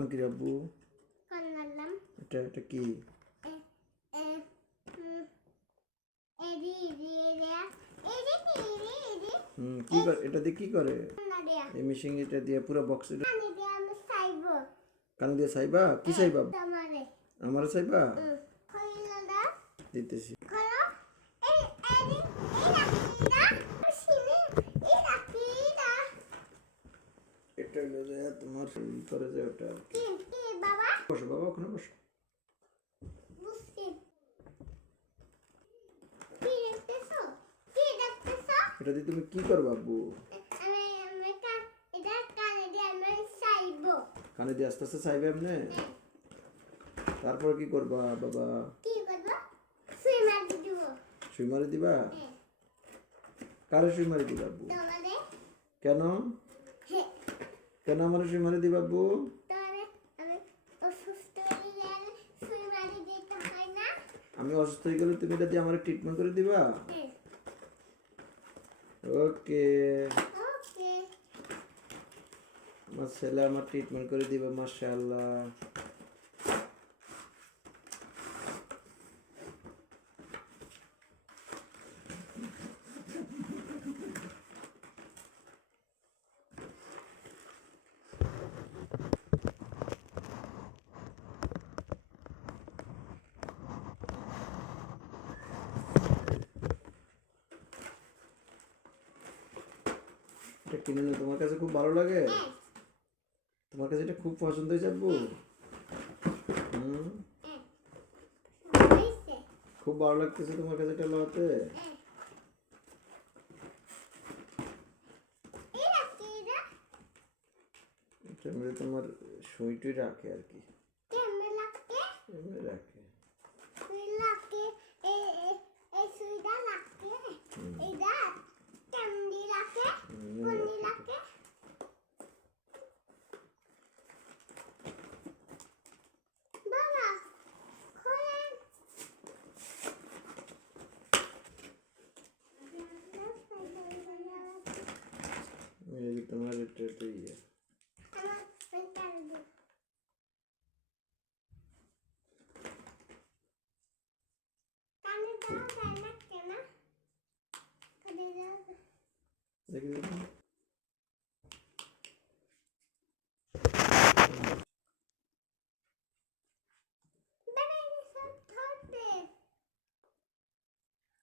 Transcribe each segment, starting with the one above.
নাম কি আব্বু? কন্নালাম এটা কি? এ এ এডি এডি এডি এডি এডি কি করে এটা দিয়ে কি করে? কন্নালিয়া এই মেশিন এটা দিয়ে পুরো বক্স এটা আমি দিয়ে আমি সাইবো কানে দিয়ে চাইবা? কি চাইবা? তোমারে আমারে চাইবা? কইলালা দিতেছি। করো এই এডি এই সিনে এই রাকিটা এটা হলো যে তোমার ই করে যে ওটা কি বাবা বসো বাবা, ওখানে বসো। বুঝছি কি দেখতেছো কি দেখতেছো এটা দিয়ে তুমি কি করবা আব্বু? আমি আমি এটা কানে দিয়ে আমি সাইবো কানে দিয়ে আস্তে আস্তে চাইবে এমনি? তারপর কি করবা বাবা? কি করবো সুই মার দিব সুই মারি দিবা? কারে সুই মারি দিবা আব্বু? তোমারে কেন? হে কেন আমার সুই মারি দিবা আব্বু? তোমারে আমি অসুস্থ হয়ে গেলে সুই মারি দিতে হয় না আমি অসুস্থ হয়ে গেলে তুমি এটা দিয়ে আমার ট্রিটমেন্ট করে দিবা? ওকে, ওকে আমার ছেলে আমার ট্রিটমেন্ট করে দিবা, মাশাআল্লাহ। এটা কিনে নিলে তোমার কাছে খুব ভালো লাগে? তোমার কাছে এটা খুব পছন্দ হয়েছে আব্বু? হইছে খুব ভালো লাগতেছে তোমার কাছে এটা লাগাতে? এটা কিরা এটা মধ্যে তোমার সুইটুই রাখে আর কি, কেমন লাগে এমনি রাখে। সুই লাগে এই সুইটা লাগে এটা কেমন লাগে কোন লাগে বাবা খোলেন এই যে তোমার এটা ইয়ে আমার পেন্টার দিই কানে দাও যায় না কেন কানে দাও দেখি দেখি। বেবি সব ধরতে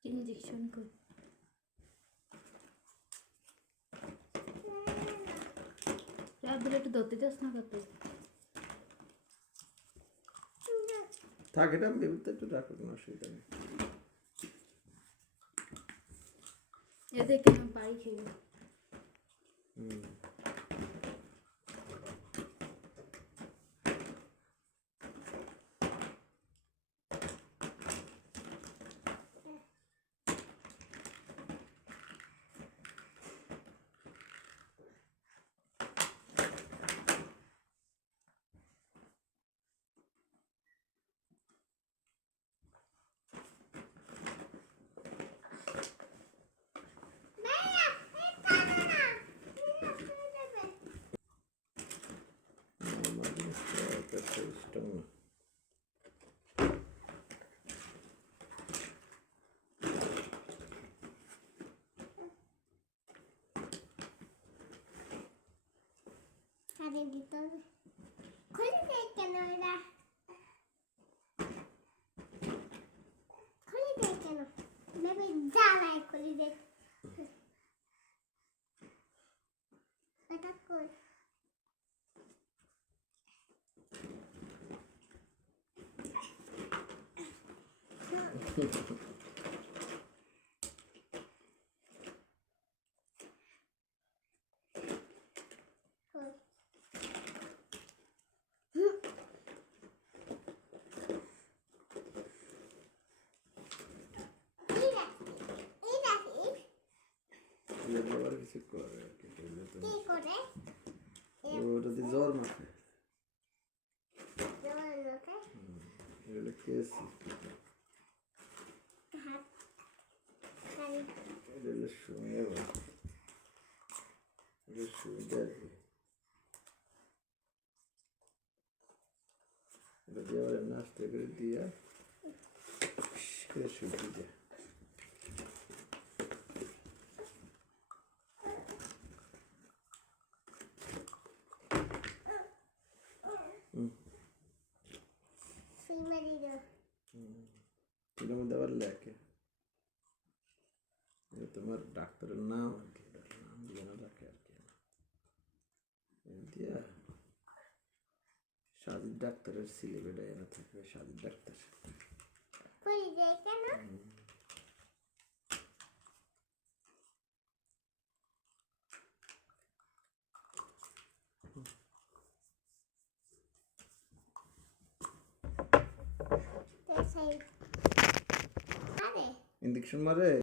ইঞ্জেকশন কর রাবুল একটু ধরতে যাস না কত থাক, এটা বেবিতে একটু রাখো, কোনো অসুবিধা নেই। এ দেখে আমি বাড়ি খেয়ে আমার জিনিসটা একটা সিস্টেম না। আরে দিতে খুলে দে কেন এটা খুলে দে কেন বেবি জ্বালায় খুলে দে এটা কর এর বাবার কিছু করে আর কি, বুঝলে তো? কি করে ওটা দিয়ে জ্বর মাখে। জল লোকে এটা হলো কেসি, হাত কালি এটা হলো সুই, এটা সুইটা আর কি। এটা দিয়ে আবার এমনি আস্তে করে দিয়ে করে সুজি দিয়ে সুই মারি দাও এটার মধ্যে আবার লেখে এটা তোমার ডাক্তারের নাম আর কি এটার নাম যেন রাখে আর কি দিয়া সাজিদ ডাক্তারের ছেলে বেটা এনে থাকবে সাজিদ ডাক্তার কই যায় কেন তো সেই আরে ইঞ্জেকশন মারে